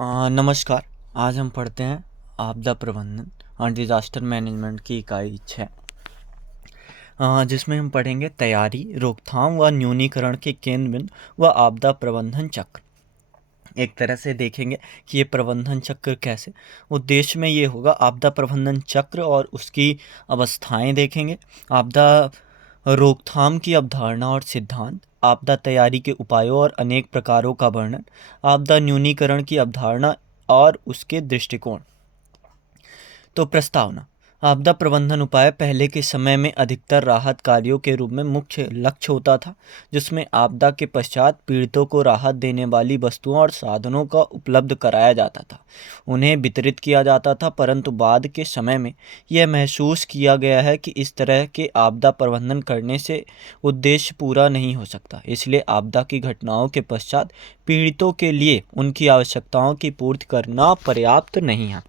नमस्कार। आज हम पढ़ते हैं आपदा प्रबंधन और डिज़ास्टर मैनेजमेंट की इकाई 6, जिसमें हम पढ़ेंगे तैयारी, रोकथाम व न्यूनीकरण के केंद्र बिंदु व आपदा प्रबंधन चक्र। एक तरह से देखेंगे कि ये प्रबंधन चक्र कैसे। उद्देश्य में ये होगा आपदा प्रबंधन चक्र और उसकी अवस्थाएं देखेंगे, आपदा रोकथाम की अवधारणा और सिद्धांत, आपदा तैयारी के उपायों और अनेक प्रकारों का वर्णन, आपदा न्यूनीकरण की अवधारणा और उसके दृष्टिकोण। तो प्रस्तावना। आपदा प्रबंधन उपाय पहले के समय में अधिकतर राहत कार्यों के रूप में मुख्य लक्ष्य होता था, जिसमें आपदा के पश्चात पीड़ितों को राहत देने वाली वस्तुओं और साधनों का उपलब्ध कराया जाता था, उन्हें वितरित किया जाता था। परंतु बाद के समय में यह महसूस किया गया है कि इस तरह के आपदा प्रबंधन करने से उद्देश्य पूरा नहीं हो सकता। इसलिए आपदा की घटनाओं के पश्चात पीड़ितों के लिए उनकी आवश्यकताओं की पूर्ति करना पर्याप्त नहीं है।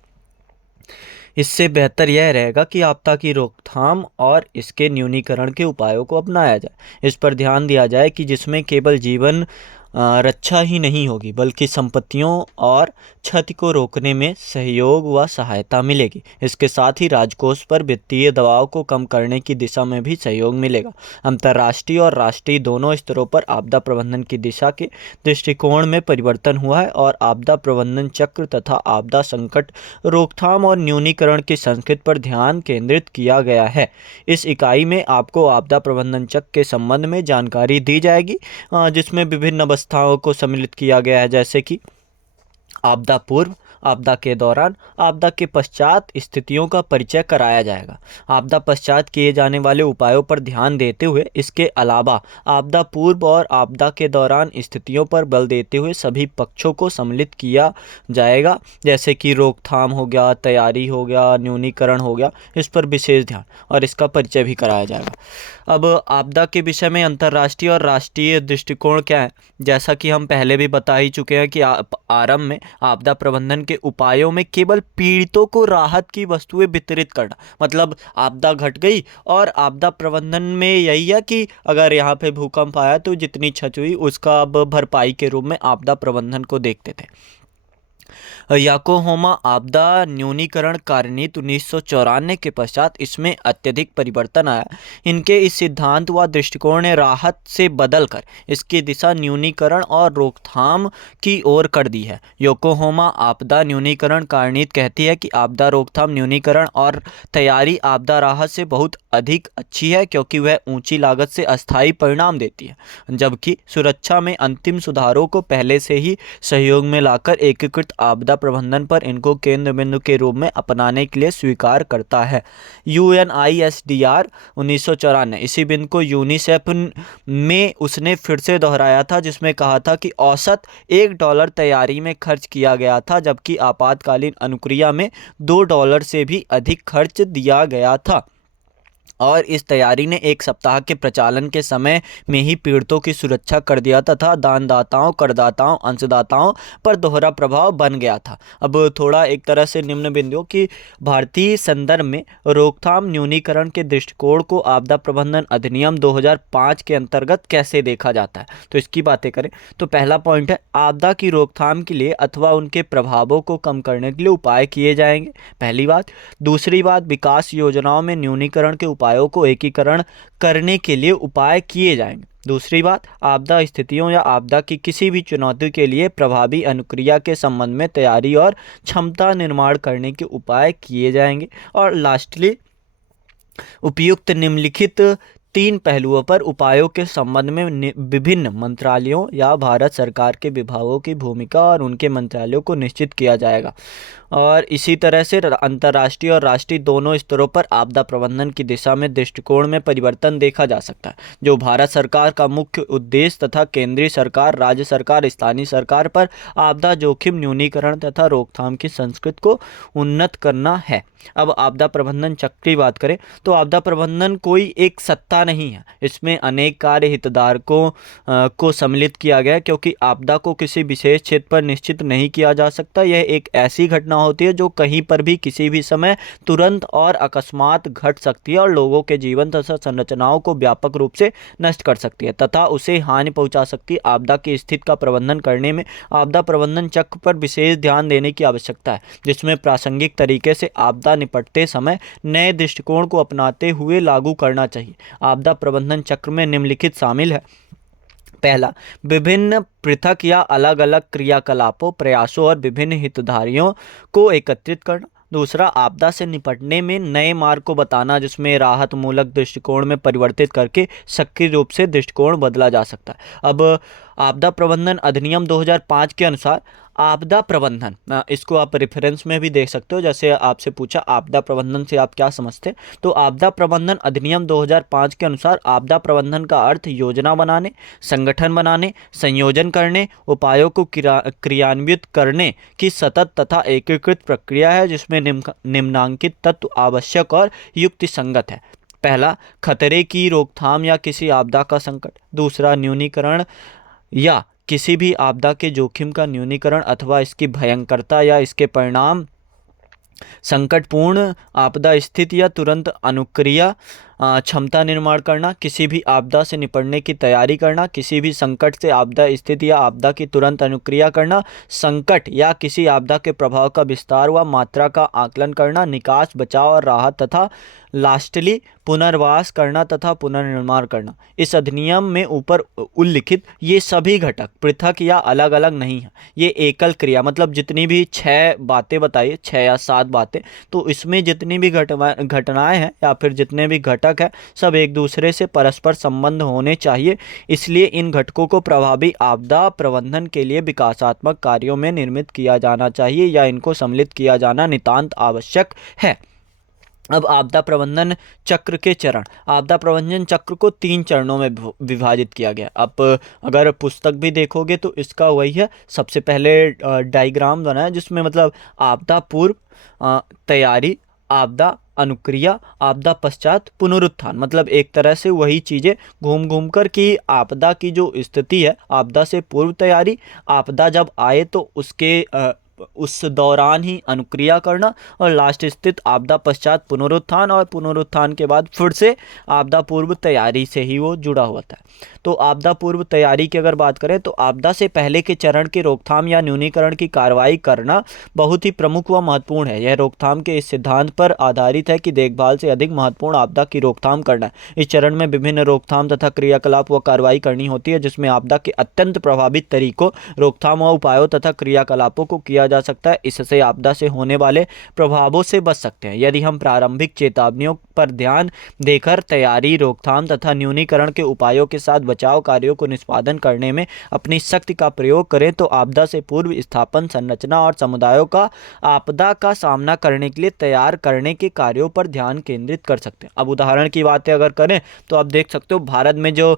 इससे बेहतर यह रहेगा कि आपदा की रोकथाम और इसके न्यूनीकरण के उपायों को अपनाया जाए। इस पर ध्यान दिया जाए कि जिसमें केवल जीवन रक्षा ही नहीं होगी, बल्कि संपत्तियों और क्षति को रोकने में सहयोग व सहायता मिलेगी। इसके साथ ही राजकोष पर वित्तीय दबाव को कम करने की दिशा में भी सहयोग मिलेगा। अंतर्राष्ट्रीय और राष्ट्रीय दोनों स्तरों पर आपदा प्रबंधन की दिशा के दृष्टिकोण में परिवर्तन हुआ है और आपदा प्रबंधन चक्र तथा आपदा संकट रोकथाम और न्यूनीकरण की संस्कृति पर ध्यान केंद्रित किया गया है। इस इकाई में आपको आपदा प्रबंधन चक्र के संबंध में जानकारी दी जाएगी, जिसमें विभिन्न अवस्थाओं को सम्मिलित किया गया है, जैसे कि आपदा पूर्व, आपदा के दौरान, आपदा के पश्चात स्थितियों का परिचय कराया जाएगा। आपदा पश्चात किए जाने वाले उपायों पर ध्यान देते हुए इसके अलावा आपदा पूर्व और आपदा के दौरान स्थितियों पर बल देते हुए सभी पक्षों को सम्मिलित किया जाएगा, जैसे कि रोकथाम हो गया, तैयारी हो गया, न्यूनीकरण हो गया। इस पर विशेष ध्यान और इसका परिचय भी कराया जाएगा। अब आपदा के विषय में अंतर्राष्ट्रीय और राष्ट्रीय दृष्टिकोण क्या है, जैसा कि हम पहले भी बता ही चुके हैं कि आरंभ में आपदा प्रबंधन के उपायों में केवल पीड़ितों को राहत की वस्तुएं वितरित करना, मतलब आपदा घट गई और आपदा प्रबंधन में यही है कि अगर यहाँ पे भूकंप आया तो जितनी क्षति हुई उसका अब भरपाई के रूप में आपदा प्रबंधन को देखते थे। याकोहोमा आपदा न्यूनीकरण कार्यनीति 1994 के पश्चात इसमें अत्यधिक परिवर्तन आया। इनके इस सिद्धांत व दृष्टिकोण ने राहत से बदलकर इसकी दिशा न्यूनीकरण और रोकथाम की ओर कर दी है। योकोहोमा आपदा न्यूनीकरण कार्यनीति कहती है कि आपदा रोकथाम, न्यूनीकरण और तैयारी आपदा राहत से बहुत अधिक अच्छी है, क्योंकि वह ऊंची लागत से अस्थायी परिणाम देती है, जबकि सुरक्षा में अंतिम सुधारों को पहले से ही सहयोग में लाकर एकीकृत आपदा प्रबंधन पर इनको केंद्र बिंदु के रूप में अपनाने के लिए स्वीकार करता है। UNISDR 1994, इसी बिंदु को यूनिसेफ में उसने फिर से दोहराया था, जिसमें कहा था कि औसत $1 तैयारी में खर्च किया गया था, जबकि आपातकालीन अनुक्रिया में $2 से भी अधिक खर्च दिया गया था। और इस तैयारी ने एक सप्ताह के प्रचालन के समय में ही पीड़ितों की सुरक्षा कर दिया तथा दानदाताओं, करदाताओं, अंशदाताओं पर दोहरा प्रभाव बन गया था। अब थोड़ा एक तरह से निम्न बिंदुओं की भारतीय संदर्भ में रोकथाम न्यूनीकरण के दृष्टिकोण को आपदा प्रबंधन अधिनियम 2005 के अंतर्गत कैसे देखा जाता है, तो इसकी बातें करें तो पहला पॉइंट है आपदा की रोकथाम के लिए अथवा उनके प्रभावों को कम करने के लिए उपाय किए जाएंगे, पहली बात। दूसरी बात, विकास योजनाओं में न्यूनीकरण के उपायों को एकीकरण करने के लिए उपाय किए जाएंगे। दूसरी बात, आपदा स्थितियों या आपदा की किसी भी चुनौती के लिए प्रभावी अनुक्रिया के संबंध में तैयारी और क्षमता निर्माण करने के उपाय किए जाएंगे। और लास्टली, उपयुक्त निम्नलिखित 3 पहलुओं पर उपायों के संबंध में विभिन्न मंत्रालयों या भारत सरकार के विभागों की भूमिका और उनके मंत्रालयों को निश्चित किया जाएगा। और इसी तरह से अंतर्राष्ट्रीय और राष्ट्रीय दोनों स्तरों पर आपदा प्रबंधन की दिशा में दृष्टिकोण में परिवर्तन देखा जा सकता है, जो भारत सरकार का मुख्य उद्देश्य तथा केंद्रीय सरकार, राज्य सरकार, स्थानीय सरकार पर आपदा जोखिम न्यूनीकरण तथा रोकथाम की संस्कृति को उन्नत करना है। अब आपदा प्रबंधन चक्र की बात करें तो आपदा प्रबंधन कोई एक सत्ता बड़ा नहीं है। इसमें अनेक कार्य हितधारकों को सम्मिलित किया गया है, क्योंकि आपदा को किसी विशेष क्षेत्र पर निश्चित नहीं किया जा सकता। यह एक ऐसी घटना होती है जो कहीं पर भी किसी भी समय तुरंत और अकस्मात घट सकती है और लोगों के जीवन तथा संरचनाओं को व्यापक रूप से नष्ट कर सकती है तथा उसे हानि पहुंचा सकती है। आपदा की स्थिति का प्रबंधन करने में आपदा प्रबंधन चक्र पर विशेष ध्यान देने की आवश्यकता है, जिसमें प्रासंगिक तरीके से आपदा निपटते समय नए दृष्टिकोण को अपनाते हुए लागू करना चाहिए। आपदा प्रबंधन चक्र में निम्नलिखित शामिल है। पहला, विभिन्न पृथक या अलग अलग क्रियाकलापों, प्रयासों और विभिन्न हितधारियों को एकत्रित करना। दूसरा, आपदा से निपटने में नए मार्ग को बताना, जिसमें राहत मूलक दृष्टिकोण में परिवर्तित करके सक्रिय रूप से दृष्टिकोण बदला जा सकता है। अब आपदा प्रबंधन अधिनियम 2005 के अनुसार आपदा प्रबंधन, इसको आप रेफरेंस में भी देख सकते हो। जैसे आपसे पूछा आपदा प्रबंधन से आप क्या समझते हैं, तो आपदा प्रबंधन अधिनियम 2005 के अनुसार आपदा प्रबंधन का अर्थ योजना बनाने, संगठन बनाने, संयोजन करने, उपायों को क्रियान्वित करने की सतत तथा एकीकृत प्रक्रिया है, जिसमें निम्नांकित तत्व आवश्यक और युक्ति संगत है। पहला, खतरे की रोकथाम या किसी आपदा का संकट। दूसरा, न्यूनीकरण या किसी भी आपदा के जोखिम का न्यूनीकरण अथवा इसकी भयंकरता या इसके परिणाम, संकटपूर्ण आपदा स्थिति या तुरंत अनुक्रिया क्षमता निर्माण करना, किसी भी आपदा से निपटने की तैयारी करना, किसी भी संकट से आपदा स्थिति या आपदा की तुरंत अनुक्रिया करना, संकट या किसी आपदा के प्रभाव का विस्तार व मात्रा का आकलन करना, निकास, बचाव और राहत तथा लास्टली पुनर्वास करना तथा पुनर्निर्माण करना। इस अधिनियम में ऊपर उल्लिखित ये सभी घटक पृथक या अलग अलग नहीं है, ये एकल क्रिया, मतलब जितनी भी 6 बातें बताइए, 6 या 7 बातें, तो इसमें जितनी भी घटनाएं हैं या फिर जितने भी घटक है, सब एक दूसरे से परस्पर संबंध होने चाहिए। इसलिए इन घटकों को प्रभावी आपदा प्रबंधन के लिए विकासात्मक कार्यों में निर्मित किया जाना चाहिए या इनको सम्मिलित किया जाना नितांत आवश्यक है। अब आपदा प्रबंधन चक्र के चरण। आपदा प्रबंधन चक्र को 3 चरणों में विभाजित किया गया। अब अगर पुस्तक भी देखोगे तो इसका वही है। सबसे पहले डायग्राम बनाया, जिसमें मतलब आपदा पूर्व तैयारी, आपदा अनुक्रिया, आपदा पश्चात पुनरुत्थान, मतलब एक तरह से वही चीज़ें घूम घूम कर कि आपदा की जो स्थिति है, आपदा से पूर्व तैयारी, आपदा जब आए तो उसके उस दौरान ही अनुक्रिया करना, और लास्ट स्थित आपदा पश्चात पुनरुत्थान, और पुनरुत्थान के बाद फिर से आपदा पूर्व तैयारी से ही वो जुड़ा हुआ था। तो आपदा पूर्व तैयारी की अगर बात करें तो आपदा से पहले के चरण की रोकथाम या न्यूनीकरण की कार्रवाई करना बहुत ही प्रमुख व महत्वपूर्ण है। यह रोकथाम के इस सिद्धांत पर आधारित है कि देखभाल से अधिक महत्वपूर्ण आपदा की रोकथाम करना है। इस चरण में विभिन्न रोकथाम तथा क्रियाकलाप व कार्रवाई करनी होती है, जिसमें आपदा के अत्यंत प्रभावित तरीकों, रोकथाम व उपायों तथा क्रियाकलापों को किया जा सकता है। इससे आपदा से होने वाले प्रभावों से बच सकते हैं। यदि हम प्रारंभिक चेतावनियों पर ध्यान देकर तैयारी, रोकथाम तथा न्यूनीकरण के उपायों के साथ बचाव कार्यों को निष्पादन करने में अपनी शक्ति का प्रयोग करें तो आपदा से पूर्व स्थापन, संरचना और समुदायों का आपदा का सामना करने के लिए तैयार करने के कार्यों पर ध्यान केंद्रित कर सकते हैं। अब उदाहरण की बातें अगर करें तो आप देख सकते हो भारत में जो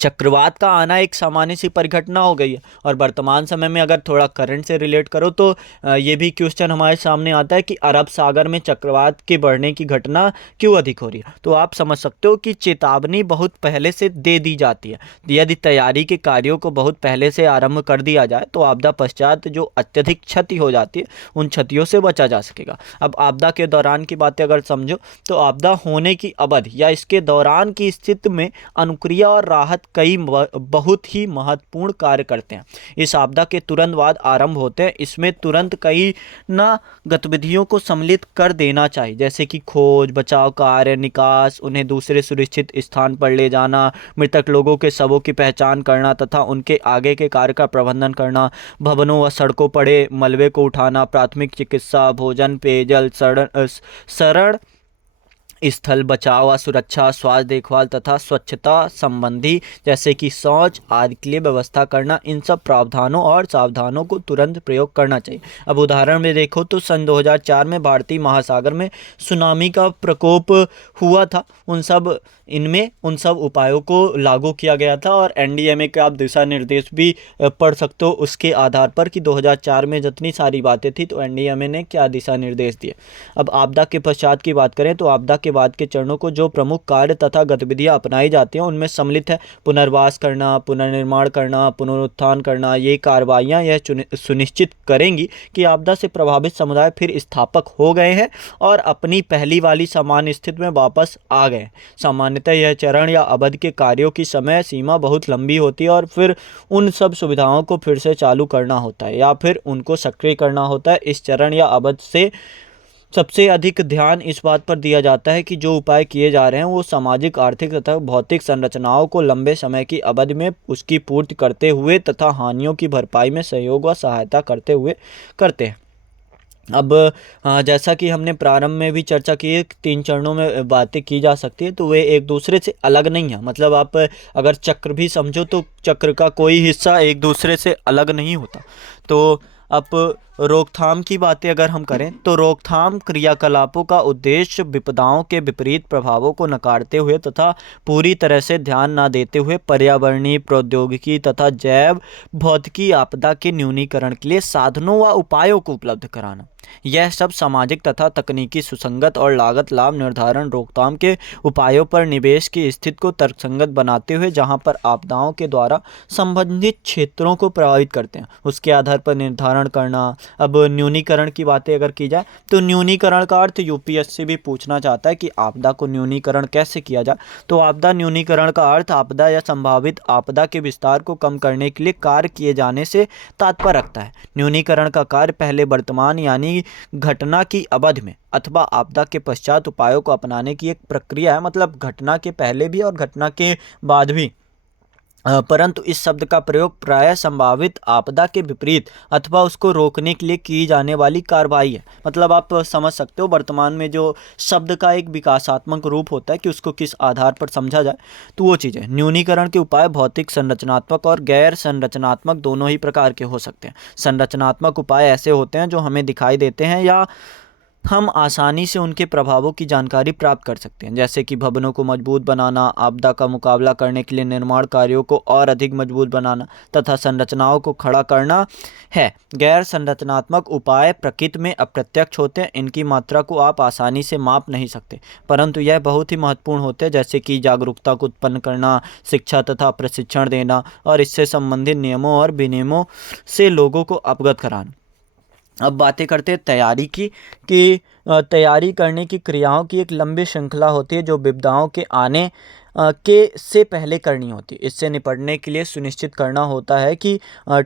चक्रवात का आना एक सामान्य सी परिघटना हो गई है, और वर्तमान समय में अगर थोड़ा करंट से रिलेट करो तो ये भी क्वेश्चन हमारे सामने आता है कि अरब सागर में चक्रवात के बढ़ने की घटना क्यों अधिक हो रही है। तो आप समझ सकते हो कि चेतावनी बहुत पहले से दे दी जाती है। यदि तैयारी के कार्यों को बहुत पहले से आरंभ कर दिया जाए तो आपदा पश्चात जो अत्यधिक क्षति हो जाती है उन क्षतियों से बचा जा सकेगा। अब आपदा के दौरान की बातें अगर समझो तो आपदा होने की अवधि या इसके दौरान की स्थिति में अनुक्रिया और राहत कई बहुत ही महत्वपूर्ण कार्य करते हैं। इस आपदा के तुरंत बाद आरंभ होते हैं। इसमें तुरंत कई गतिविधियों को सम्मिलित कर देना चाहिए, जैसे कि खोज, बचाव कार्य, निकास, उन्हें दूसरे सुरक्षित स्थान पर ले जाना, मृतक लोगों के शवों की पहचान करना तथा उनके आगे के कार्य का प्रबंधन करना, भवनों व सड़कों पड़े मलबे को उठाना, प्राथमिक चिकित्सा, भोजन, पेयजल, शरण स्थल बचाव व सुरक्षा, स्वास्थ्य देखभाल तथा स्वच्छता संबंधी जैसे कि शौच आदि के लिए व्यवस्था करना। इन सब प्रावधानों और सावधानों को तुरंत प्रयोग करना चाहिए। अब उदाहरण में देखो तो सन 2004 में भारतीय महासागर में सुनामी का प्रकोप हुआ था। उन सब उपायों को लागू किया गया था, और एनडीएमए के आप दिशा निर्देश भी पढ़ सकते हो उसके आधार पर कि 2004 में जितनी सारी बातें थी तो एनडीएमए ने क्या दिशा निर्देश दिए। अब आपदा के पश्चात की बात करें तो आपदा के बाद के चरणों को जो प्रमुख कार्य तथा गतिविधियां अपनाई जाती हैं उनमें सम्मिलित है पुनर्वास करना, पुनर्निर्माण करना, पुनरुत्थान करना। ये कार्रवाइयाँ यह सुनिश्चित करेंगी कि आपदा से प्रभावित समुदाय फिर स्थापक हो गए हैं और अपनी पहली वाली सामान्य स्थिति में वापस आ गए। सामान्यतः यह चरण या अवधि के कार्यों की समय सीमा बहुत लंबी होती है और फिर उन सब सुविधाओं को फिर से चालू करना होता है या फिर उनको सक्रिय करना होता है। इस चरण या अवधि से सबसे अधिक ध्यान इस बात पर दिया जाता है कि जो उपाय किए जा रहे हैं वो सामाजिक, आर्थिक तथा भौतिक संरचनाओं को लंबे समय की अवधि में उसकी पूर्ति करते हुए तथा हानियों की भरपाई में सहयोग व सहायता करते हुए करते हैं। अब जैसा कि हमने प्रारंभ में भी चर्चा की है, 3 चरणों में बातें की जा सकती है तो वे एक दूसरे से अलग नहीं है। मतलब आप अगर चक्र भी समझो तो चक्र का कोई हिस्सा एक दूसरे से अलग नहीं होता। तो अब रोकथाम की बातें अगर हम करें तो रोकथाम क्रियाकलापों का उद्देश्य विपदाओं के विपरीत प्रभावों को नकारते हुए तथा पूरी तरह से ध्यान न देते हुए पर्यावरणीय, प्रौद्योगिकी तथा जैव भौतिकी आपदा के न्यूनीकरण के लिए साधनों व उपायों को उपलब्ध कराना। यह सब सामाजिक तथा तकनीकी सुसंगत और लागत लाभ निर्धारण रोकथाम के उपायों पर निवेश की स्थिति को तर्कसंगत बनाते हुए जहां पर आपदाओं के द्वारा संबंधित क्षेत्रों को प्रभावित करते हैं उसके आधार पर निर्धारण करना। अब न्यूनीकरण की बातें अगर की जाए तो न्यूनीकरण का अर्थ यूपीएससी भी पूछना चाहता है कि आपदा को न्यूनीकरण कैसे किया जाए। तो आपदा न्यूनीकरण का अर्थ आपदा या संभावित आपदा के विस्तार को कम करने के लिए कार्य किए जाने से तात्पर्य रखता है। न्यूनीकरण का कार्य पहले वर्तमान यानी घटना की अवधि में अथवा आपदा के पश्चात उपायों को अपनाने की एक प्रक्रिया है। मतलब घटना के पहले भी और घटना के बाद भी, परंतु इस शब्द का प्रयोग प्रायः संभावित आपदा के विपरीत अथवा उसको रोकने के लिए की जाने वाली कार्रवाई है। मतलब आप समझ सकते हो वर्तमान में जो शब्द का एक विकासात्मक रूप होता है कि उसको किस आधार पर समझा जाए, तो वो चीज़ है। न्यूनीकरण के उपाय भौतिक, संरचनात्मक और गैर संरचनात्मक दोनों ही प्रकार के हो सकते हैं। संरचनात्मक उपाय ऐसे होते हैं जो हमें दिखाई देते हैं या हम आसानी से उनके प्रभावों की जानकारी प्राप्त कर सकते हैं, जैसे कि भवनों को मजबूत बनाना, आपदा का मुकाबला करने के लिए निर्माण कार्यों को और अधिक मजबूत बनाना तथा संरचनाओं को खड़ा करना है। गैर संरचनात्मक उपाय प्रकृति में अप्रत्यक्ष होते हैं, इनकी मात्रा को आप आसानी से माप नहीं सकते, परंतु यह बहुत ही महत्वपूर्ण होते हैं, जैसे कि जागरूकता को उत्पन्न करना, शिक्षा तथा प्रशिक्षण देना और इससे संबंधित नियमों और विनियमों से लोगों को अवगत कराना। अब बातें करते हैं तैयारी की कि तैयारी करने की क्रियाओं की एक लंबी श्रृंखला होती है जो विपदाओं के आने के से पहले करनी होती है। इससे निपटने के लिए सुनिश्चित करना होता है कि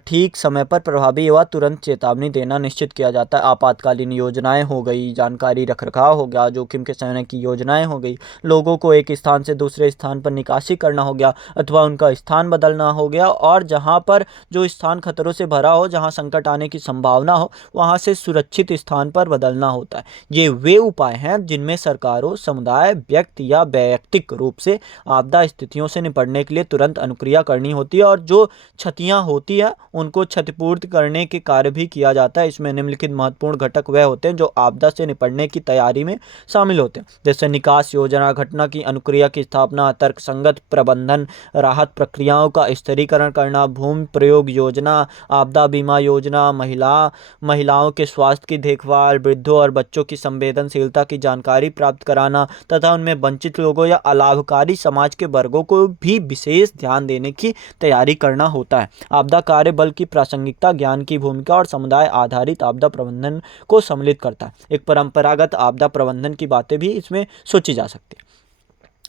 ठीक समय पर प्रभावी व तुरंत चेतावनी देना निश्चित किया जाता है। आपातकालीन योजनाएं हो गई, जानकारी रखरखाव हो गया, जोखिम के समय की योजनाएं हो गई, लोगों को एक स्थान से दूसरे स्थान पर निकासी करना हो गया अथवा उनका स्थान बदलना हो गया, और जहाँ पर जो स्थान खतरों से भरा हो, जहाँ संकट आने की संभावना हो, वहाँ से सुरक्षित स्थान पर बदलना होता है। ये वे उपाय हैं जिनमें सरकारों, समुदाय, व्यक्ति या वैयक्तिक रूप से आपदा स्थितियों से निपटने के लिए तुरंत अनुक्रिया करनी होती है और जो क्षतियां होती है उनको क्षतिपूर्ति करने के कार्य भी किया जाता है। इसमें निम्नलिखित महत्वपूर्ण घटक वह होते हैं जो आपदा से निपटने की तैयारी में शामिल होते हैं, जैसे निकास योजना, घटना की अनुक्रिया की स्थापना, तर्कसंगत प्रबंधन, राहत प्रक्रियाओं का स्तरीकरण करना, भूमि प्रयोग योजना, आपदा बीमा योजना, महिलाओं के स्वास्थ्य की देखभाल, वृद्धों और बच्चों की संवेदनशीलता की जानकारी प्राप्त कराना तथा उनमें वंचित लोगों या अलाभकारी समाज के वर्गों को भी विशेष ध्यान देने की तैयारी करना होता है। आपदा कार्य बल की प्रासंगिकता, ज्ञान की भूमिका और समुदाय आधारित आपदा प्रबंधन को सम्मिलित करता है। एक परंपरागत आपदा प्रबंधन की बातें भी इसमें सोची जा सकती है।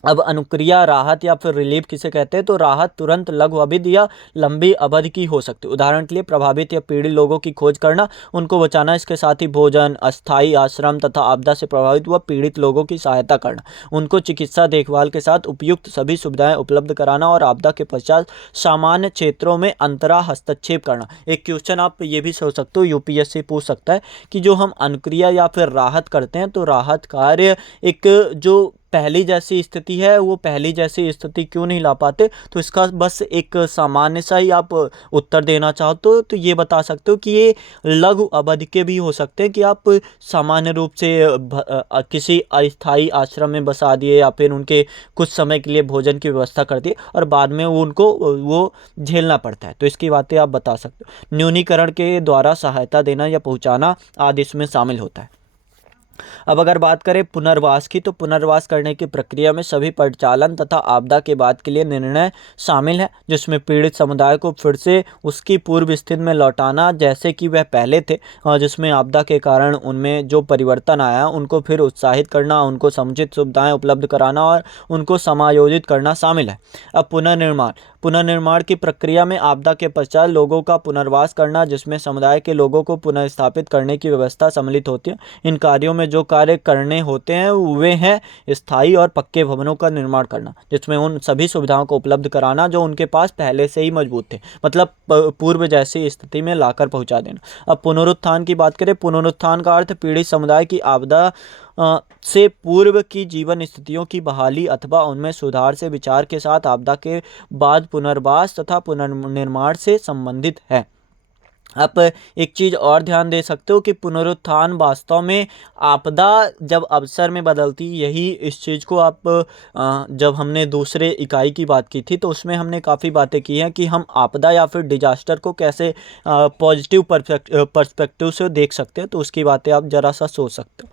अब अनुक्रिया राहत या फिर रिलीफ किसे कहते हैं, तो राहत तुरंत, लघु अवधि या लंबी अवधि की हो सकती है। उदाहरण के लिए प्रभावित या पीड़ित लोगों की खोज करना, उनको बचाना, इसके साथ ही भोजन, अस्थायी आश्रम तथा आपदा से प्रभावित व पीड़ित लोगों की सहायता करना, उनको चिकित्सा देखभाल के साथ उपयुक्त सभी सुविधाएं उपलब्ध कराना और आपदा के पश्चात सामान्य क्षेत्रों में अंतरा हस्तक्षेप करना। एक क्वेश्चन आप ये भी सोच सकते हो, यूपीएससी पूछ सकता है कि जो हम अनुक्रिया या फिर राहत करते हैं तो राहत कार्य एक जो पहली जैसी स्थिति है वो पहली जैसी स्थिति क्यों नहीं ला पाते, तो इसका बस एक सामान्य सा ही आप उत्तर देना चाहते हो तो ये बता सकते हो कि ये लघु अवधि के भी हो सकते हैं कि आप सामान्य रूप से किसी अस्थायी आश्रम में बसा दिए या फिर उनके कुछ समय के लिए भोजन की व्यवस्था कर दिए और बाद में उनको वो झेलना पड़ता है, तो इसकी बातें आप बता सकते हो। न्यूनीकरण के द्वारा सहायता देना या पहुँचाना आदि इसमें शामिल होता है। अब अगर बात करें पुनर्वास की, तो पुनर्वास करने की प्रक्रिया में सभी परिचालन तथा आपदा के बाद के लिए निर्णय शामिल है, जिसमें पीड़ित समुदाय को फिर से उसकी पूर्व स्थिति में लौटाना जैसे कि वह पहले थे, और जिसमें आपदा के कारण उनमें जो परिवर्तन आया उनको फिर उत्साहित करना, उनको समुचित सुविधाएं उपलब्ध कराना और उनको समायोजित करना शामिल है। अब पुनर्निर्माण, पुनर्निर्माण की प्रक्रिया में आपदा के पश्चात लोगों का पुनर्वास करना, जिसमें समुदाय के लोगों को पुनर्स्थापित करने की व्यवस्था सम्मिलित होती है। इन कार्यों में जो कार्य करने होते हैं वे हैं स्थायी और पक्के भवनों का निर्माण करना, जिसमें उन सभी सुविधाओं को उपलब्ध कराना जो उनके पास पहले से ही मजबूत थे, मतलब पूर्व जैसी स्थिति में लाकर पहुंचा देना। अब पुनरुत्थान की बात करें, पुनरुत्थान का अर्थ पीड़ित समुदाय की आपदा से पूर्व की जीवन स्थितियों की बहाली अथवा उनमें सुधार से विचार के साथ आपदा के बाद पुनर्वास तथा पुनर्निर्माण से संबंधित है। आप एक चीज़ और ध्यान दे सकते हो कि पुनरुत्थान वास्तव में आपदा जब अवसर में बदलती, यही इस चीज़ को आप जब हमने दूसरे इकाई की बात की थी तो उसमें हमने काफ़ी बातें की हैं कि हम आपदा या फिर डिजास्टर को कैसे पॉजिटिव पर्सपेक्टिव से देख सकते हैं, तो उसकी बातें आप ज़रा सा सोच सकते हो।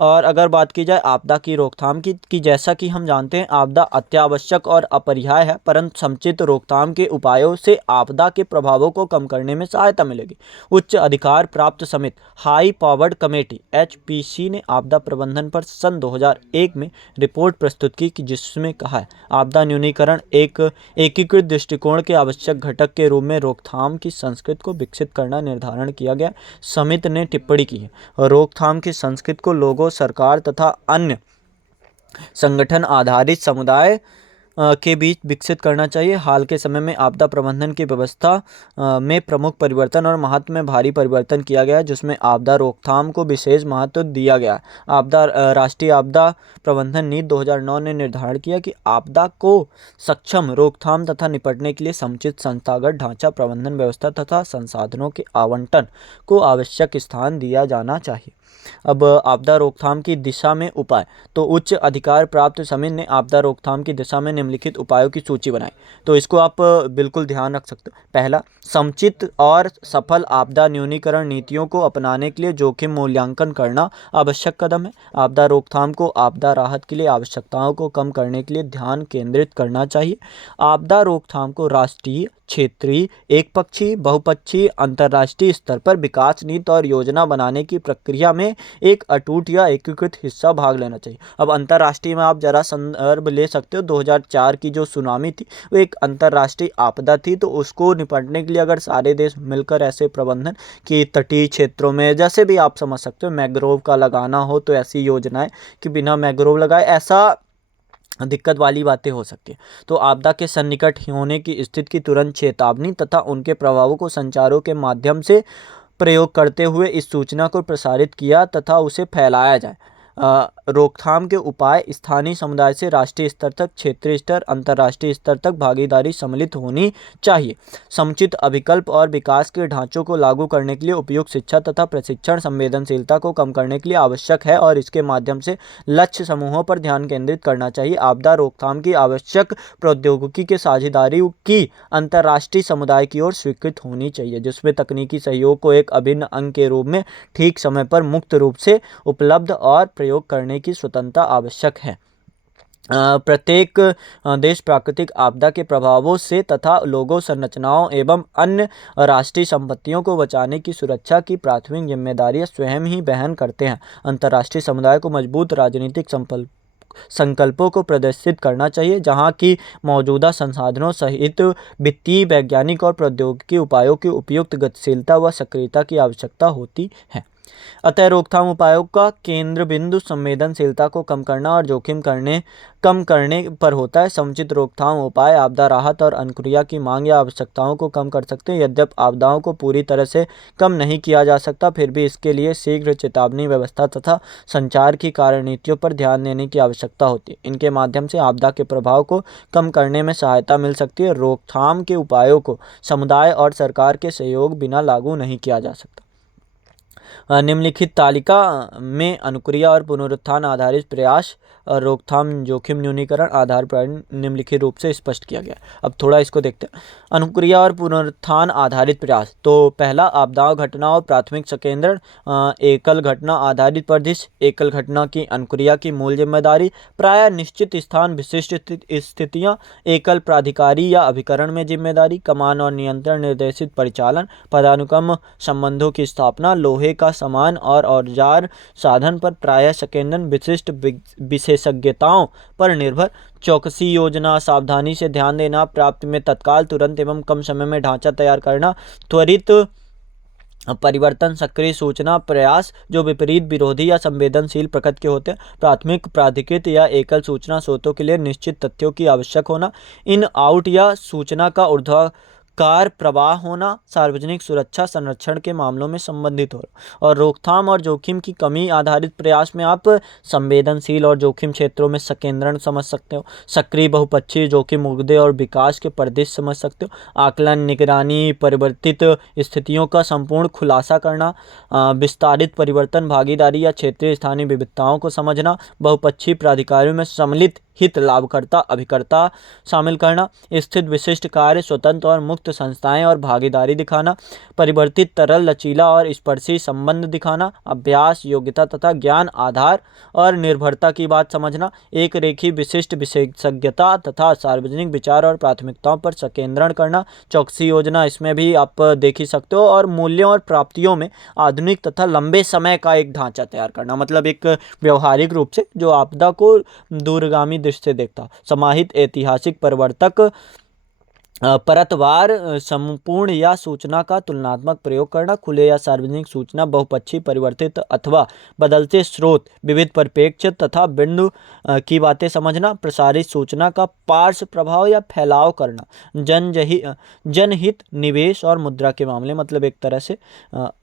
और अगर बात की जाए आपदा की रोकथाम की जैसा कि हम जानते हैं आपदा अत्यावश्यक और अपरिहार्य है, परंतु समुचित रोकथाम के उपायों से आपदा के प्रभावों को कम करने में सहायता मिलेगी। उच्च अधिकार प्राप्त समिति हाई पावर्ड कमेटी HPC ने आपदा प्रबंधन पर सन 2001 में रिपोर्ट प्रस्तुत की जिसमें कहा है आपदा न्यूनीकरण एक एकीकृत दृष्टिकोण के आवश्यक घटक के रूप में रोकथाम की संस्कृति को विकसित करना निर्धारण किया गया। समिति ने टिप्पणी की है रोकथाम की संस्कृति को लोगों, सरकार तथा अन्य संगठन आधारित समुदाय के बीच विकसित करना चाहिए। हाल के समय में आपदा प्रबंधन की व्यवस्था में प्रमुख परिवर्तन और महत्व में भारी परिवर्तन किया गया है, जिसमें आपदा रोकथाम को विशेष महत्व दिया गया है। राष्ट्रीय आपदा प्रबंधन नीति 2009 ने निर्धारण किया कि आपदा को सक्षम रोकथाम तथा निपटने के लिए समुचित संस्थागत ढांचा, प्रबंधन व्यवस्था तथा संसाधनों के आवंटन को आवश्यक स्थान दिया जाना चाहिए। अब आपदा रोकथाम की दिशा में उपाय, तो उच्च अधिकार प्राप्त समिति ने आपदा रोकथाम की दिशा में निम्नलिखित उपायों की सूची बनाई, तो इसको आप बिल्कुल ध्यान रख सकते हो। पहला, समुचित और सफल आपदा न्यूनीकरण नीतियों को अपनाने के लिए जोखिम मूल्यांकन करना आवश्यक कदम है। आपदा रोकथाम को आपदा राहत के लिए आवश्यकताओं को कम करने के लिए ध्यान केंद्रित करना चाहिए। आपदा रोकथाम को राष्ट्रीय, क्षेत्रीय, एकपक्षीय, बहुपक्षीय, अंतर्राष्ट्रीय स्तर पर विकास नीति और योजना बनाने की प्रक्रिया में एक अटूट या एकीकृत हिस्सा भाग लेना चाहिए। अब अंतर्राष्ट्रीय में आप जरा संदर्भ ले सकते हो, 2004 की जो सुनामी थी वो एक अंतर्राष्ट्रीय आपदा थी, तो उसको निपटने के लिए अगर सारे देश मिलकर ऐसे प्रबंधन कि तटीय क्षेत्रों में जैसे भी आप समझ सकते हो मैंग्रोव का लगाना हो, तो ऐसी योजनाएं कि बिना मैंग्रोव लगाए ऐसा दिक्कत वाली बातें हो सकती है। तो आपदा के सन्निकट होने की स्थिति की तुरंत चेतावनी तथा उनके प्रभावों को संचारों के माध्यम से प्रयोग करते हुए इस सूचना को प्रसारित किया तथा उसे फैलाया जाए। रोकथाम के उपाय स्थानीय समुदाय से राष्ट्रीय स्तर तक, क्षेत्रीय स्तर, अंतर्राष्ट्रीय स्तर तक भागीदारी सम्मिलित होनी चाहिए। समुचित अभिकल्प और विकास के ढांचों को लागू करने के लिए उपयुक्त शिक्षा तथा प्रशिक्षण संवेदनशीलता को कम करने के लिए आवश्यक है और इसके माध्यम से लक्ष्य समूहों पर ध्यान केंद्रित करना चाहिए। आपदा रोकथाम की आवश्यक प्रौद्योगिकी के साझेदारी की अंतर्राष्ट्रीय समुदाय की ओर स्वीकृत होनी चाहिए, जिसमें तकनीकी सहयोग को एक अभिन्न अंग के रूप में ठीक समय पर मुक्त रूप से उपलब्ध और प्रयोग करने की स्वतंत्रता आवश्यक है। प्रत्येक देश प्राकृतिक आपदा के प्रभावों से तथा लोगों, संरचनाओं एवं अन्य राष्ट्रीय संपत्तियों को बचाने की सुरक्षा की प्राथमिक जिम्मेदारियां स्वयं ही वहन करते हैं। अंतर्राष्ट्रीय समुदाय को मजबूत राजनीतिक संकल्पों को प्रदर्शित करना चाहिए, जहां की मौजूदा संसाधनों सहित वित्तीय, वैज्ञानिक और प्रौद्योगिकी उपायों की उपयुक्त गतिशीलता व सक्रियता की आवश्यकता होती है। अतः रोकथाम उपायों का केंद्र बिंदु संवेदनशीलता को कम करना और जोखिम कम करने पर होता है। समुचित रोकथाम उपाय आपदा राहत और अनुक्रिया की मांग या आवश्यकताओं को कम कर सकते हैं। यद्यपि आपदाओं को पूरी तरह से कम नहीं किया जा सकता, फिर भी इसके लिए शीघ्र चेतावनी व्यवस्था तथा संचार की कार्यनीतियों पर ध्यान देने की आवश्यकता होती है। इनके माध्यम से आपदा के प्रभाव को कम करने में सहायता मिल सकती है। रोकथाम के उपायों को समुदाय और सरकार के सहयोग बिना लागू नहीं किया जा सकता। निम्नलिखित तालिका में अनुक्रिया और पुनरुत्थान आधारित प्रयास और रोकथाम जोखिम न्यूनीकरण आधार पर निम्नलिखित रूप से स्पष्ट किया गया। अब थोड़ा इसको देखते हैं। अनुक्रिया और पुनरुत्थान आधारित प्रयास। तो पहला, आपदाओं घटनाओं प्राथमिक संकेंद्रण एकल घटना आधारित परिदृश्य। एकल घटना की अनुक्रिया की मूल जिम्मेदारी प्रायः निश्चित स्थान विशिष्ट स्थितियां, एकल प्राधिकारी या अभिकरण में जिम्मेदारी, कमान और नियंत्रण निर्देशित परिचालन, पदानुक्रम संबंधों की स्थापना, लोहे का सामान और औजार साधन पर प्रायः संकेंद्रण विशिष्ट विशेषज्ञताओं पर निर्भर, चौकसी योजना, सावधानी से ध्यान देना, प्राप्त में तत्काल तुरंत एवं कम समय में ढांचा तैयार करना, त्वरित परिवर्तन, सक्रिय सूचना प्रयास जो विपरीत, विरोधी या संवेदनशील प्रकृति के होते हैं, प्राथमिक, प्राधिकृत या एकल सूचना स्रोतों के लिए निश्चित तथ्यों की आवश्यक होना, इन आउट या सूचना का ऊर्ध्वाधर प्रवाह होना, सार्वजनिक सुरक्षा संरक्षण के मामलों में संबंधित हो। और रोकथाम और जोखिम की कमी आधारित प्रयास में आप संवेदनशील और जोखिम क्षेत्रों में संकेंद्रण समझ सकते हो, सक्रिय बहुपक्षीय जोखिम मुद्दे और विकास के परिदृश्य समझ सकते हो, आकलन, निगरानी, परिवर्तित स्थितियों का संपूर्ण खुलासा करना, विस्तारित परिवर्तन भागीदारी या क्षेत्रीय स्थानीय विविधताओं को समझना, बहुपक्षीय प्राधिकारियों में सम्मिलित हित लाभकर्ता अभिकर्ता शामिल करना, स्थित विशिष्ट कार्य, स्वतंत्र और मुक्त संस्थाएं और भागीदारी दिखाना, परिवर्तित, तरल, लचीला और स्पर्शी संबंध दिखाना, अभ्यास, योग्यता तथा ज्ञान आधार और निर्भरता की बात समझना, एक रेखी विशिष्ट विशेषज्ञता तथा सार्वजनिक विचार और प्राथमिकताओं पर संकेंद्रण करना, चौकसी योजना, इसमें भी आप देख ही सकते हो, और मूल्यों और प्राप्तियों में आधुनिक तथा लंबे समय का एक ढांचा तैयार करना, मतलब एक व्यवहारिक रूप से जो आपदा को दूरगामी दृष्टि से देखता, समाहित, ऐतिहासिक, परिवर्तक, परतवार, संपूर्ण या सूचना का तुलनात्मक प्रयोग करना, खुले या सार्वजनिक सूचना, बहुपक्षीय, परिवर्तित अथवा बदलते स्रोत, विविध परिप्रेक्ष्य तथा बिंदु की बातें समझना, प्रसारित सूचना का पार्श्व प्रभाव या फैलाव करना, जनहित, निवेश और मुद्रा के मामले, मतलब एक तरह से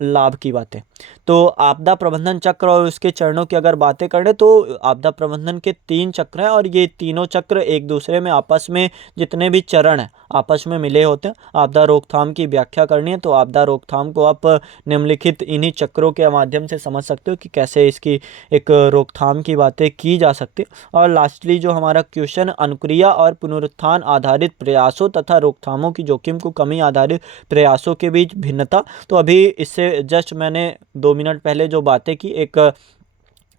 लाभ की बातें। तो आपदा प्रबंधन चक्र और उसके चरणों की अगर बातें करें तो आपदा प्रबंधन के 3 चक्र हैं, और ये तीनों चक्र एक दूसरे में आपस में जितने भी चरण हैं आपस में मिले होते हैं। आपदा रोकथाम की व्याख्या करनी है तो आपदा रोकथाम को आप निम्नलिखित इन्हीं चक्रों के माध्यम से समझ सकते हो कि कैसे इसकी एक रोकथाम की बातें की जा सकती है। और लास्टली जो हमारा क्वेश्चन, अनुक्रिया और पुनरुत्थान आधारित प्रयासों तथा रोकथामों की जोखिम को कमी आधारित प्रयासों के बीच भिन्नता। तो अभी इससे जस्ट मैंने 2 मिनट पहले जो बातें की, एक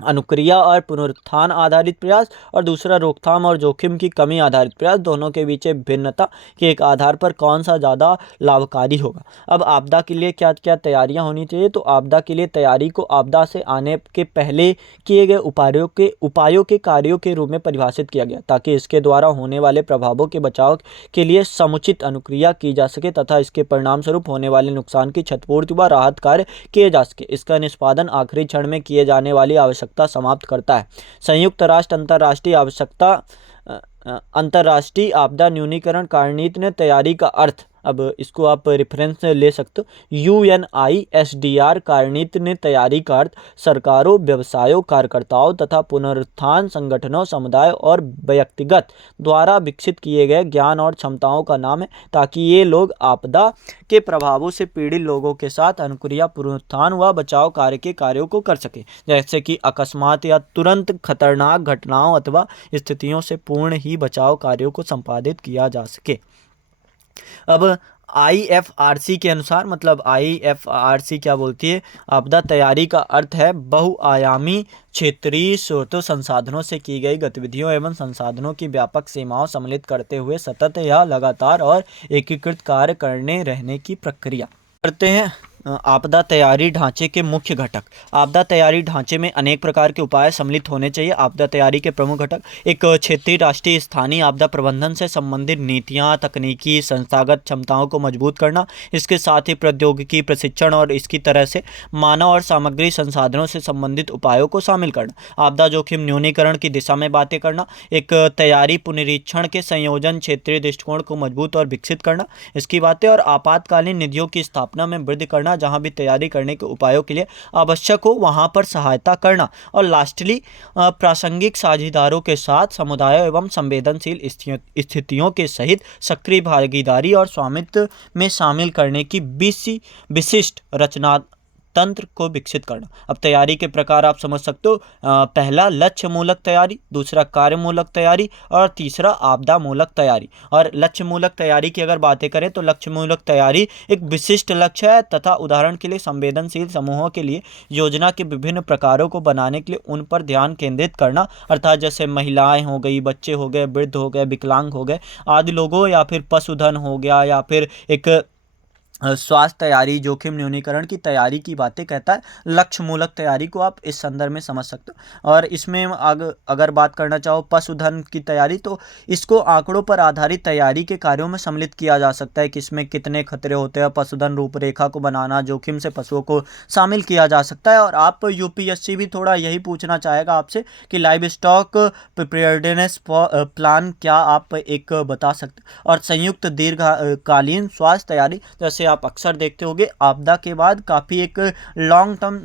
अनुक्रिया और पुनरुत्थान आधारित प्रयास और दूसरा रोकथाम और जोखिम की कमी आधारित प्रयास, दोनों के बीच भिन्नता के एक आधार पर कौन सा ज़्यादा लाभकारी होगा। अब आपदा के लिए क्या क्या तैयारियां होनी चाहिए, तो आपदा के लिए तैयारी को आपदा से आने के पहले किए गए उपायों के कार्यों के रूप में परिभाषित किया गया, ताकि इसके द्वारा होने वाले प्रभावों के बचाव के लिए समुचित अनुक्रिया की जा सके तथा इसके परिणाम स्वरूप होने वाले नुकसान की क्षतिपूर्ति व राहत कार्य किए जा सके। इसका निष्पादन आखिरी क्षण में किए जाने वाली आवश्यकता समाप्त करता है। संयुक्त राष्ट्र अंतर्राष्ट्रीय आपदा न्यूनीकरण कार्यनीति ने तैयारी का अर्थ, अब इसको आप रेफरेंस ले सकते हो, UNISDR कार्यनीति ने तैयारी का अर्थ सरकारों, व्यवसायों, कार्यकर्ताओं तथा पुनरुत्थान संगठनों, समुदाय और व्यक्तिगत द्वारा विकसित किए गए ज्ञान और क्षमताओं का नाम है, ताकि ये लोग आपदा के प्रभावों से पीड़ित लोगों के साथ अनुक्रिया, पुनरुत्थान व बचाव कार्य के कार्यों को कर सके, जैसे कि अकस्मात या तुरंत खतरनाक घटनाओं अथवा स्थितियों से पूर्ण ही बचाव कार्यों को संपादित किया जा सके। अब IFRC के अनुसार, मतलब IFRC क्या बोलती है, आपदा तैयारी का अर्थ है बहुआयामी क्षेत्रीय स्रोतों संसाधनों से की गई गतिविधियों एवं संसाधनों की व्यापक सीमाओं सम्मिलित करते हुए सतत या लगातार और एकीकृत कार्य करने रहने की प्रक्रिया। करते हैं आपदा तैयारी ढांचे के मुख्य घटक। आपदा तैयारी ढांचे में अनेक प्रकार के उपाय सम्मिलित होने चाहिए। आपदा तैयारी के प्रमुख घटक, एक क्षेत्रीय, राष्ट्रीय, स्थानीय आपदा प्रबंधन से संबंधित नीतियां, तकनीकी, संस्थागत क्षमताओं को मजबूत करना, इसके साथ ही प्रौद्योगिकी, प्रशिक्षण और इसकी तरह से मानव और सामग्री संसाधनों से संबंधित उपायों को शामिल करना। आपदा जोखिम न्यूनीकरण की दिशा में बातें करना, एक तैयारी पुनरीक्षण के संयोजन, क्षेत्रीय दृष्टिकोण को मजबूत और विकसित करना, इसकी बातें, और आपातकालीन निधियों की स्थापना में वृद्धि करना, जहां भी तैयारी करने के उपायों के लिए आवश्यक हो वहां पर सहायता करना, और लास्टली प्रासंगिक साझेदारों के साथ समुदायों एवं संवेदनशील स्थितियों के सहित सक्रिय भागीदारी और स्वामित्व में शामिल करने की विशिष्ट तंत्र को विकसित करना। अब तैयारी के प्रकार आप समझ सकते हो, पहला लक्ष्य मूलक तैयारी, दूसरा कार्य मूलक तैयारी और तीसरा आपदा मूलक तैयारी। और लक्ष्य मूलक तैयारी की अगर बातें करें तो लक्ष्य मूलक तैयारी एक विशिष्ट लक्ष्य है तथा उदाहरण के लिए संवेदनशील समूहों के लिए योजना के विभिन्न प्रकारों को बनाने के लिए उन पर ध्यान केंद्रित करना, अर्थात जैसे महिलाएं हो गई, बच्चे हो गए, वृद्ध हो गए, विकलांग हो गए आदि लोगों, या फिर पशुधन हो गया, या फिर एक स्वास्थ्य तैयारी, जोखिम न्यूनीकरण की तैयारी की बातें कहता है। लक्ष्य मूलक तैयारी को आप इस संदर्भ में समझ सकते हो। और इसमें अगर बात करना चाहो पशुधन की तैयारी, तो इसको आंकड़ों पर आधारित तैयारी के कार्यों में सम्मिलित किया जा सकता है कि इसमें कितने खतरे होते हैं, पशुधन रूपरेखा को बनाना, जोखिम से पशुओं को शामिल किया जा सकता है। और आप यूपीएससी भी थोड़ा यही पूछना चाहेगा आपसे कि लाइव स्टॉक प्रिपेयर्डनेस प्लान क्या आप एक बता सकते हो। और संयुक्त दीर्घकालीन स्वास्थ्य तैयारी, जैसे आप अक्सर देखते होंगे आपदा के बाद काफ़ी एक लॉन्ग टर्म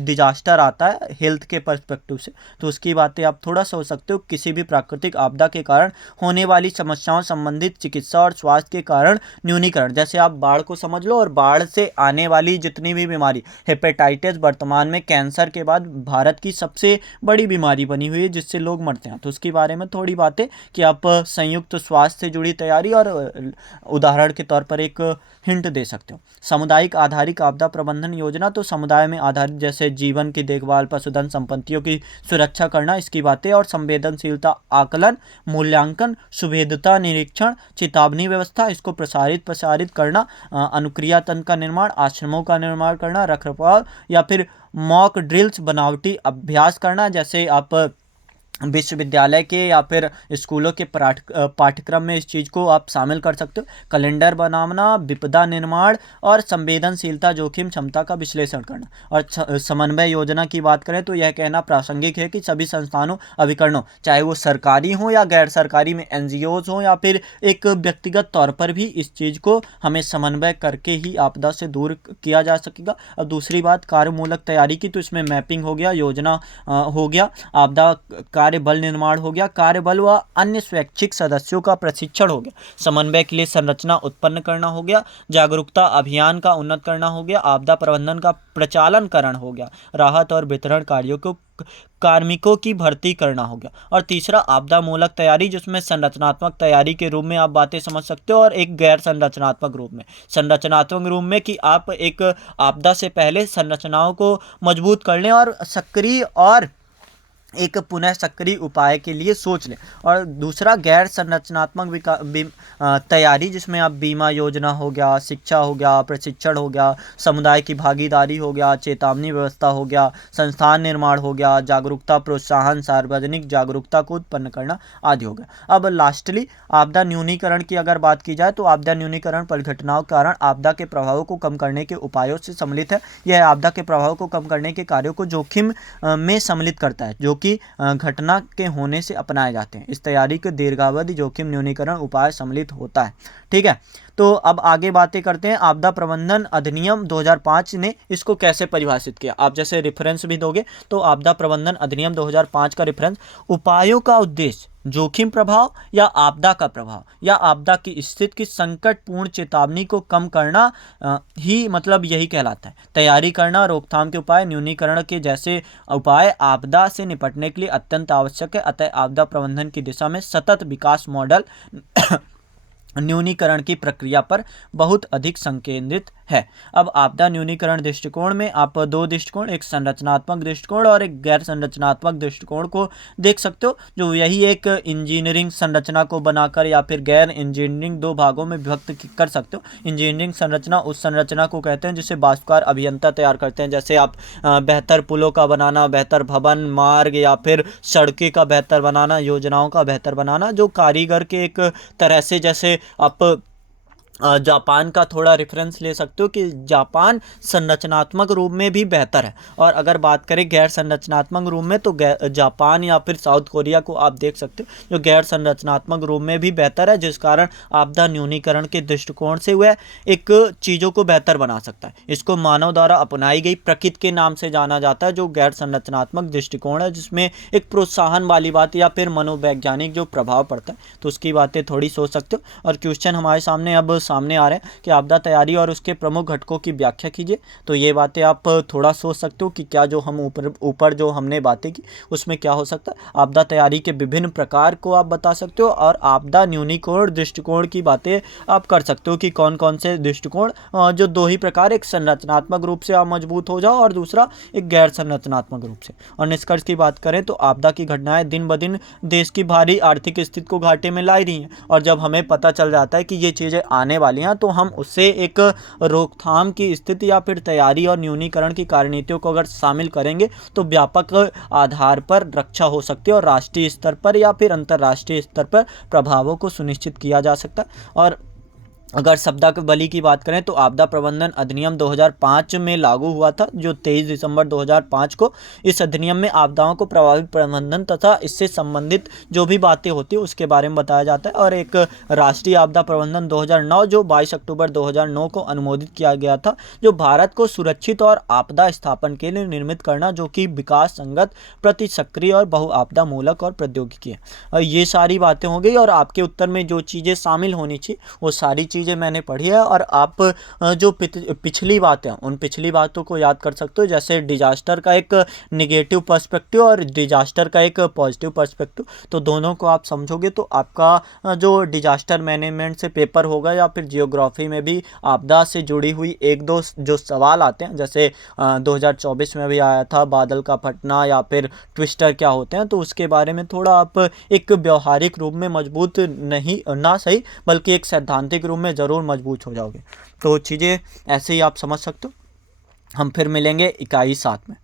डिजास्टर आता है हेल्थ के पर्सपेक्टिव से, तो उसकी बातें आप थोड़ा सोच सकते हो। किसी भी प्राकृतिक आपदा के कारण होने वाली समस्याओं संबंधित चिकित्सा और स्वास्थ्य के कारण न्यूनीकरण, जैसे आप बाढ़ को समझ लो, और बाढ़ से आने वाली जितनी भी बीमारी, हेपेटाइटिस वर्तमान में कैंसर के बाद भारत की सबसे बड़ी बीमारी बनी हुई है जिससे लोग मरते हैं, तो उसके बारे में थोड़ी बातें कि आप संयुक्त स्वास्थ्य से जुड़ी तैयारी और उदाहरण के तौर पर एक हिंट दे सकते हो। सामुदायिक आधारित आपदा प्रबंधन योजना, तो समुदाय में आधारित जैसे जीवन की देखभाल, पशुधन संपत्तियों की सुरक्षा करना, इसकी बातें। और संवेदनशीलता आकलन, मूल्यांकन, सुभेद्यता निरीक्षण, चेतावनी व्यवस्था, इसको प्रसारित करना, अनुक्रिया तंत्र का निर्माण, आश्रमों का निर्माण करना, रखरखाव, या फिर मॉक ड्रिल्स, बनावटी अभ्यास करना, जैसे आप विश्वविद्यालय के या फिर स्कूलों के पाठ्यक्रम में इस चीज़ को आप शामिल कर सकते हो। कैलेंडर बनाना, विपदा निर्माण और संवेदनशीलता जोखिम क्षमता का विश्लेषण करना। और समन्वय योजना की बात करें तो यह कहना प्रासंगिक है कि सभी संस्थानों, अभिकरणों, चाहे वो सरकारी हो या गैर सरकारी में एनजीओज हो, या फिर एक व्यक्तिगत तौर पर भी इस चीज़ को हमें समन्वय करके ही आपदा से दूर किया जा सकेगा। और दूसरी बात कार्य मूलक तैयारी की, तो इसमें मैपिंग हो गया, योजना हो गया, आपदा कार्य बल निर्माण हो गया, कार्य बल व अन्य स्वैच्छिक सदस्यों का प्रशिक्षण हो गया, समन्वय के लिए संरचना उत्पन्न करना हो गया, जागरूकता अभियान का उन्नत करना हो गया, आपदा प्रबंधन का प्रचालनकरण हो गया, राहत और वितरण कार्यों को कार्मिकों की भर्ती करना हो गया। और तीसरा आपदा मूलक तैयारी, जिसमें संरचनात्मक तैयारी के रूप में आप बातें समझ सकते हो, और एक गैर संरचनात्मक रूप में। संरचनात्मक रूप में कि आप एक आपदा से पहले संरचनाओं को मजबूत कर लें और सक्रिय और एक पुनः सक्रिय उपाय के लिए सोच लें। और दूसरा गैर संरचनात्मक तैयारी, जिसमें आप बीमा योजना हो गया, शिक्षा हो गया, प्रशिक्षण हो गया, समुदाय की भागीदारी हो गया, चेतावनी व्यवस्था हो गया, संस्थान निर्माण हो गया, जागरूकता प्रोत्साहन, सार्वजनिक जागरूकता को उत्पन्न करना आदि हो गया। अब लास्टली आपदा न्यूनीकरण की अगर बात की जाए तो आपदा न्यूनीकरण परिघटनाओं के कारण आपदा के प्रभावों को कम करने के उपायों से सम्मिलित है। यह आपदा के प्रभाव को कम करने के कार्यों को जोखिम में सम्मिलित करता है, जो कि घटना के होने से अपनाए जाते हैं। इस तैयारी के दीर्घावधि जोखिम न्यूनीकरण उपाय सम्मिलित होता है। ठीक है, तो अब आगे बातें करते हैं। आपदा प्रबंधन अधिनियम 2005 ने इसको कैसे परिभाषित किया। आप जैसे रेफरेंस भी दोगे तो आपदा प्रबंधन अधिनियम 2005 का रेफरेंस, उपायों का उद्देश्य जोखिम प्रभाव या आपदा का प्रभाव या आपदा की स्थिति की संकटपूर्ण चेतावनी को कम करना ही मतलब यही कहलाता है। तैयारी करना, रोकथाम के उपाय, न्यूनीकरण के जैसे उपाय आपदा से निपटने के लिए अत्यंत आवश्यक है। अतः आपदा प्रबंधन की दिशा में सतत विकास मॉडल न्यूनीकरण की प्रक्रिया पर बहुत अधिक संकेंद्रित है। अब आपदा न्यूनीकरण दृष्टिकोण में आप दो दृष्टिकोण, एक संरचनात्मक दृष्टिकोण और एक गैर संरचनात्मक दृष्टिकोण को देख सकते हो, जो यही एक इंजीनियरिंग संरचना को बनाकर या फिर गैर इंजीनियरिंग दो भागों में विभक्त कर सकते हो। इंजीनियरिंग संरचना उस संरचना को कहते हैं जिसे वास्तुकार अभियंता तैयार करते हैं, जैसे आप बेहतर पुलों का बनाना, बेहतर भवन, मार्ग या फिर सड़कें का बेहतर बनाना, योजनाओं का बेहतर बनाना, जो कारीगर के एक तरह से, जैसे आप जापान का थोड़ा रेफरेंस ले सकते हो कि जापान संरचनात्मक रूप में भी बेहतर है। और अगर बात करें गैर संरचनात्मक रूप में तो जापान या फिर साउथ कोरिया को आप देख सकते हो जो गैर संरचनात्मक रूप में भी बेहतर है, जिस कारण आपदा न्यूनीकरण के दृष्टिकोण से वह एक चीज़ों को बेहतर बना सकता है। इसको मानव द्वारा अपनाई गई प्रकृति के नाम से जाना जाता है, जो गैर संरचनात्मक दृष्टिकोण है, जिसमें एक प्रोत्साहन वाली बात या फिर मनोवैज्ञानिक जो प्रभाव पड़ता है, तो उसकी बातें थोड़ी सोच सकते हो। और क्वेश्चन हमारे सामने अब सामने आ रहे हैं कि आपदा तैयारी और उसके प्रमुख घटकों की व्याख्या कीजिए। तो ये बातें आप थोड़ा सोच सकते हो कि क्या जो हम ऊपर जो हमने बातें की उसमें क्या हो सकता है। आपदा तैयारी के विभिन्न प्रकार को आप बता सकते हो और आपदा न्यूनीकरण दृष्टिकोण की बातें आप कर सकते हो कि कौन कौन से दृष्टिकोण, जो दो ही प्रकार, एक संरचनात्मक रूप से आप मजबूत हो जाओ और दूसरा एक गैर संरचनात्मक रूप से। और निष्कर्ष की बात करें तो आपदा की घटनाएं दिन ब दिन देश की भारी आर्थिक स्थिति को घाटे में ला रही हैं, और जब हमें पता चल जाता है कि ये चीज़ें आने वाली हैं तो हम उससे एक रोकथाम की स्थिति या फिर तैयारी और न्यूनीकरण की कार्यनीतियों को अगर शामिल करेंगे तो व्यापक आधार पर रक्षा हो सकती है और राष्ट्रीय स्तर पर या फिर अंतर्राष्ट्रीय स्तर पर प्रभावों को सुनिश्चित किया जा सकता है। और अगर शब्दावली की बात करें तो आपदा प्रबंधन अधिनियम 2005 में लागू हुआ था, जो 23 दिसंबर 2005 को। इस अधिनियम में आपदाओं को प्रभावी प्रबंधन तथा इससे संबंधित जो भी बातें होती है उसके बारे में बताया जाता है। और एक राष्ट्रीय आपदा प्रबंधन 2009 जो 22 अक्टूबर 2009 को अनुमोदित किया गया था, जो भारत को सुरक्षित और आपदा स्थापन के लिए निर्मित करना, जो कि विकास संगत, प्रति सक्रिय और बहुआपदा मूलक और प्रौद्योगिकी है। और ये सारी बातें हो गई, और आपके उत्तर में जो चीज़ें शामिल होनी चाहिए वो सारी चीज़ें मैंने पढ़ी है। और आप जो पिछली बातें उन पिछली बातों को याद कर सकते हो, जैसे डिजास्टर का एक निगेटिव पर्सपेक्टिव और डिजास्टर का एक पॉजिटिव पर्सपेक्टिव। तो दोनों को आप समझोगे तो आपका जो डिजास्टर मैनेजमेंट से पेपर होगा या फिर जियोग्राफी में भी आपदा से जुड़ी हुई एक दो जो सवाल आते हैं, जैसे 2024 में भी आया था बादल का फटना या फिर ट्विस्टर क्या होते हैं, तो उसके बारे में थोड़ा आप एक व्यवहारिक रूप में मजबूत नहीं ना सही बल्कि एक सैद्धांतिक रूप में ज़रूर मजबूत हो जाओगे। तो चीज़ें ऐसे ही आप समझ सकते हो। हम फिर मिलेंगे इकाई 7 में।